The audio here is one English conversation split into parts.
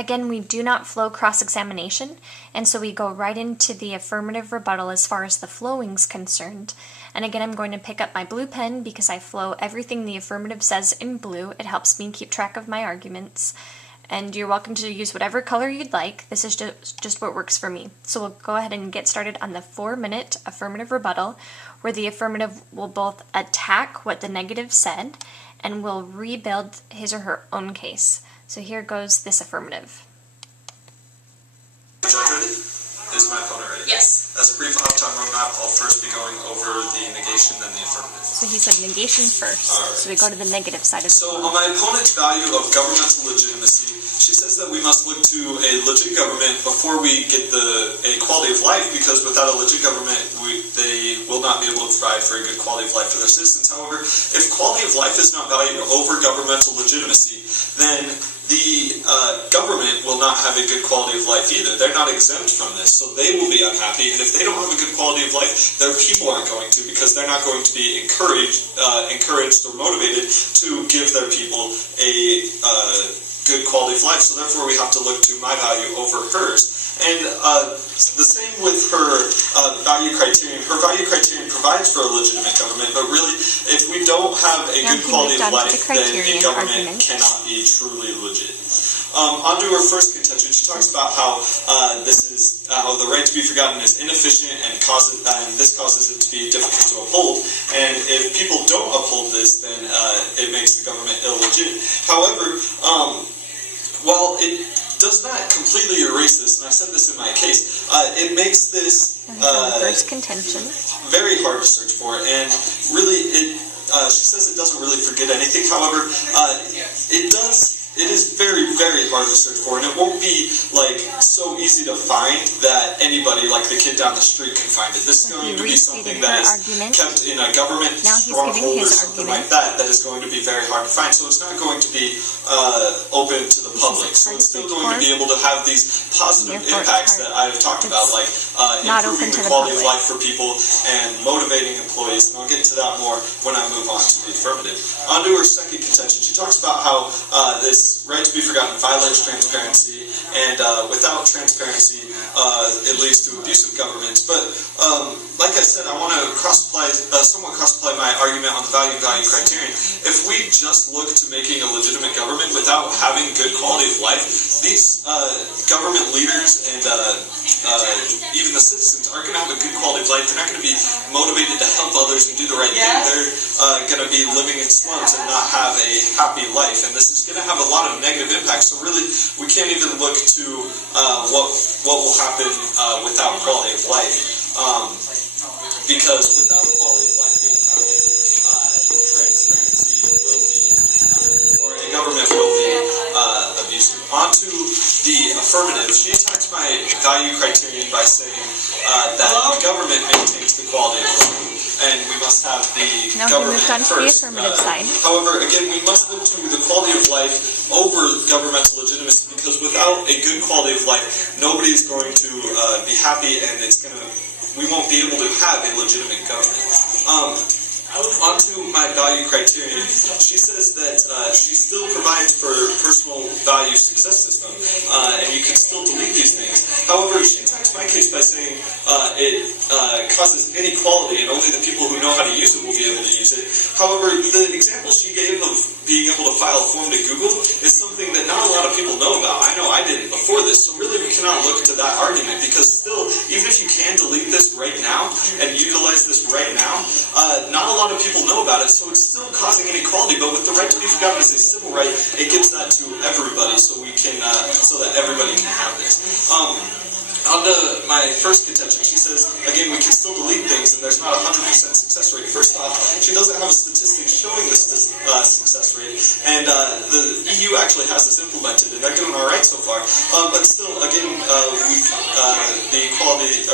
Again, we do not flow cross-examination, and so we go right into the affirmative rebuttal as far as the flowing's concerned. And again, I'm going to pick up my blue pen because I flow everything the affirmative says in blue. It helps me keep track of my arguments. And you're welcome to use whatever color you'd like. This is just what works for me. So we'll go ahead and get started on the 4-minute affirmative rebuttal, where the affirmative will both attack what the negative said and will rebuild his or her own case. So here goes this affirmative. Is my opponent ready? Yes. As a brief off-time roadmap, I'll first be going over the negation, then the affirmative. So he said negation first. Right. So we go to the negative side of the So on my opponent's value of governmental legitimacy, she says that we must look to a legit government before we get a quality of life, because without a legit government, they will not be able to provide for a good quality of life for their citizens. However, if quality of life is not valued over governmental legitimacy, then the government will not have a good quality of life either. They're not exempt from this, so they will be unhappy. And if they don't have a good quality of life, their people aren't going to, because they're not going to be encouraged or motivated to give their people a good quality of life. So therefore, we have to look to my value over hers. And the same with her value criterion. Her value criterion provides for a legitimate government, but really, if we don't have a good quality of life, then a government cannot be truly legit. On to her first contention, she talks about how how the right to be forgotten is inefficient and this causes it to be difficult to uphold. And if people don't uphold this, then it makes the government illegit. However, while it does not completely erase this, and I said this in my case, it makes this first contention very hard to search for, and really she says it doesn't really forget anything. However, it is very, very hard to search for, and it won't be like so easy to find that anybody, like the kid down the street, can find it. This is going to be something that is kept in a government stronghold or something like that is going to be very hard to find. So it's not going to be open to the public. So it's still going to be able to have these positive impacts that I've talked about, like improving the quality of life for people and motivating employees. And I'll get to that more when I move on to the affirmative. On to her second contention, she talks about how this right to be forgotten violates transparency, and without transparency, it leads to abusive governments. But like I said, I want to somewhat cross-apply my argument on the value criterion. If we just look to making a legitimate government without having good quality of life, these government leaders and even the citizens aren't going to have a good quality of life. They're not going to be motivated to help others and do the right thing. They're going to be living in slums and not have a happy life. And this is going to have a lot of negative impacts. So really, we can't even look to what will happen without quality of life. Because without quality of life being founded, transparency will be, or a government will be abusive. On to the affirmative. She attacks my value criterion by saying that the government maintains the quality of life, and we must have the government first. However, again, we must look to the quality of life over governmental legitimacy, because without a good quality of life, nobody is going to be happy, and we won't be able to have a legitimate government. On to my value criterion. She says that she still provides for personal value success system, and you can still delete these things. However, she attacks my case by saying it causes inequality, and only the people who know how to use it will be able to use it. However, the example she gave of being able to file a form to Google is something that not a lot of people know about. I know I didn't before this, so really we cannot look to that argument, because still, even if you can delete this right now and utilize this right now, not a lot of people know about it, so it's still causing inequality. But with the right to be forgotten as a civil right, it gives that to everybody, so we can, so that everybody can have this. On to my first contention, she says, again, we can still delete things, and there's not a 100% success rate. First off, she doesn't have a statistic showing this success rate, and the EU actually has this implemented, and they're doing all right so far. But still, again, the equality,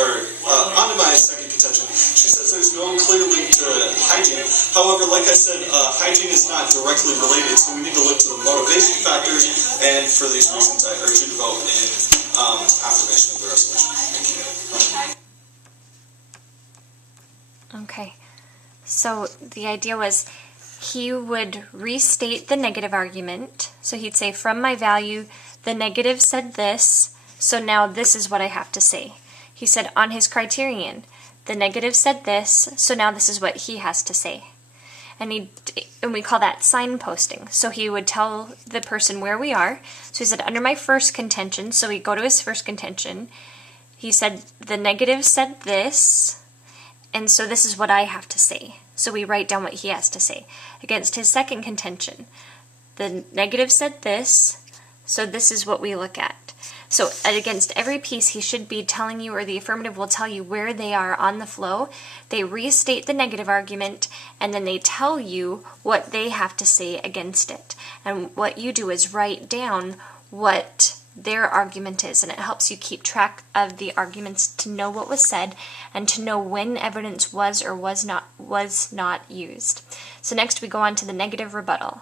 on to my second contention, she says there's no clear link to hygiene. However, like I said, hygiene is not directly related, so we need to look to the motivation factors, and for these reasons, I urge you to vote in affirmation of the resolution. Thank you. Okay, so the idea was he would restate the negative argument. So he'd say, from my value, the negative said this, so now this is what I have to say. He said on his criterion, the negative said this, so now this is what he has to say. And we call that signposting. So he would tell the person where we are. So he said, under my first contention, so we go to his first contention. He said, the negative said this, and so this is what I have to say. So we write down what he has to say. Against his second contention, the negative said this, so this is what we look at. So against every piece, he should be telling you, or the affirmative will tell you where they are on the flow. They restate the negative argument, and then they tell you what they have to say against it. And what you do is write down what their argument is, and it helps you keep track of the arguments to know what was said and to know when evidence was or was not used. So next we go on to the negative rebuttal.